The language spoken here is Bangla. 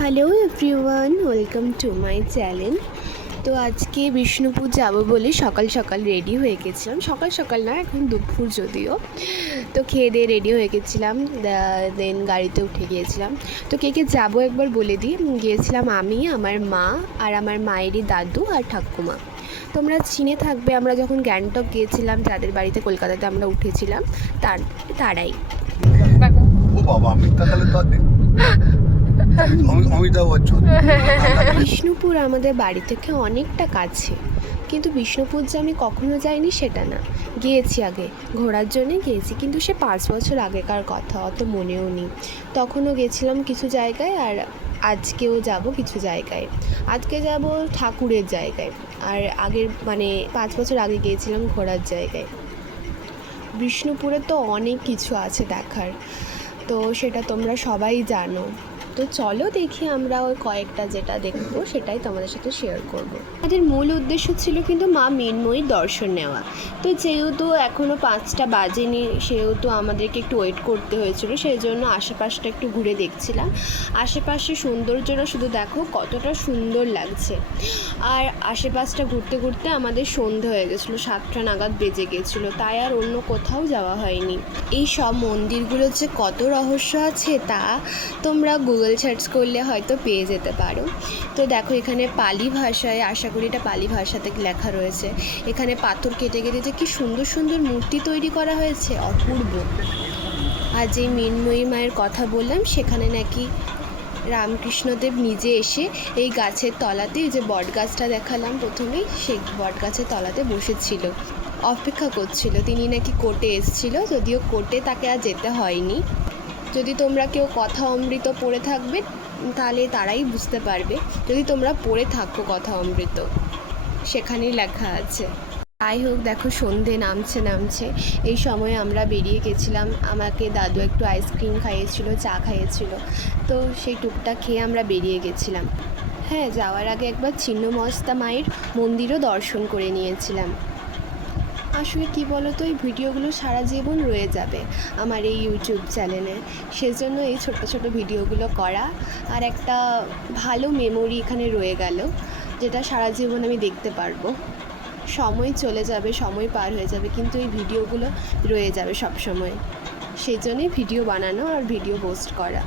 Hello everyone, welcome to my channel. তো আজকে বিষ্ণুপুর যাবো বলে সকাল সকাল রেডি হয়ে গেছিলাম। সকাল সকাল না, এখন দুপুর যদিও। তো খেয়ে দিয়ে রেডি হয়ে গেছিলাম, দেন গাড়িতে উঠে গিয়েছিলাম। তো কে কে যাবো একবার বলে দিই। গিয়েছিলাম আমি, আমার মা আর আমার মায়েরই দাদু আর ঠাকুমা। তোমরা চিনে থাকবে, আমরা যখন গ্যাংটক গিয়েছিলাম, যাদের বাড়িতে কলকাতাতে আমরা উঠেছিলাম, তারাই। ও বাবা, অমিতাভ বচ্চন। বিষ্ণুপুর আমাদের বাড়ি থেকে অনেকটা কাছে, কিন্তু বিষ্ণুপুর যে আমি কখনো যাইনি সেটা না। গিয়েছি আগে, ঘোরার জন্যে গিয়েছি, কিন্তু সে 5 বছর আগেকার কথা, অত মনেও নেই। তখনও গেছিলাম কিছু জায়গায়, আর আজকেও যাব কিছু জায়গায়। আজকে যাব ঠাকুরের জায়গায়, আর আগের 5 বছর আগে গিয়েছিলাম ঘোরার জায়গায়। বিষ্ণুপুরে তো অনেক কিছু আছে দেখার, তো সেটা তোমরা সবাই জানো। তো চলো দেখি, আমরা ওই কয়েকটা যেটা দেখবো সেটাই তোমাদের সাথে শেয়ার করব। আমাদের মূল উদ্দেশ্য ছিল কিন্তু মা মৃন্ময়ীর দর্শন নেওয়া। তো যেহেতু এখনও 5টা বাজেনি, সেহেতু আমাদেরকে একটু ওয়েট করতে হয়েছিল, সেই জন্য আশেপাশটা একটু ঘুরে দেখছিলাম। আশেপাশে সৌন্দর্যটা শুধু দেখো কতটা সুন্দর লাগছে। আর আশেপাশটা ঘুরতে ঘুরতে আমাদের সন্ধে হয়ে গেছিলো, 7টা নাগাদ বেজে গেছিলো, তাই আর অন্য কোথাও যাওয়া হয়নি। এই সব মন্দিরগুলোর যে কত রহস্য আছে তা তোমরা গুগল সার্চ করলে হয়তো পেয়ে যেতে পারো। তো দেখো, এখানে পালি ভাষায়, আশা করি এটা পালি ভাষাতে লেখা রয়েছে। এখানে পাথর কেটে কেটে যে কি সুন্দর সুন্দর মূর্তি তৈরি করা হয়েছে, অপূর্ব। আর যে মৃন্ময়ী মায়ের কথা বললাম, সেখানে নাকি রামকৃষ্ণদেব নিজে এসে এই গাছের তলাতে, যে বট গাছটা দেখালাম প্রথমেই, সেই বট গাছের তলাতে বসেছিল, অপেক্ষা করছিল। তিনি নাকি কোর্টে এসেছিল, যদিও কোর্টে তাকে আর যেতে হয়নি। যদি তোমরা কেউ কথা অমৃত পড়ে থাকবে, তাহলে তারাই বুঝতে পারবে। যদি তোমরা পড়ে থাকো কথা অমৃত, সেখানেই লেখা আছে। যাই হোক, দেখো সন্ধে নামছে। এই সময় আমরা বেরিয়ে গেছিলাম। আমাকে দাদু একটু আইসক্রিম খাইয়েছিল, চা খাইয়েছিল, তো সেই টুকটা খেয়ে আমরা বেরিয়ে গেছিলাম। হ্যাঁ, যাওয়ার আগে একবার ছিন্নমস্তা মায়ের মন্দিরও দর্শন করে নিয়েছিলাম। আসলে কি বলো তো, এই ভিডিওগুলো সারা জীবন রয়ে যাবে আমার এই ইউটিউব চ্যানেলে, সেজন্য এই ছোট ছোট ভিডিওগুলো করা। আর একটা ভালো মেমোরি এখানে রয়ে গেল, যেটা সারা জীবন আমি দেখতে পারবো। সময় চলে যাবে, সময় পার হয়ে যাবে, কিন্তু এই ভিডিওগুলো রয়ে যাবে সব সময়। সেই জন্যই ভিডিও বানানো আর ভিডিও পোস্ট করা।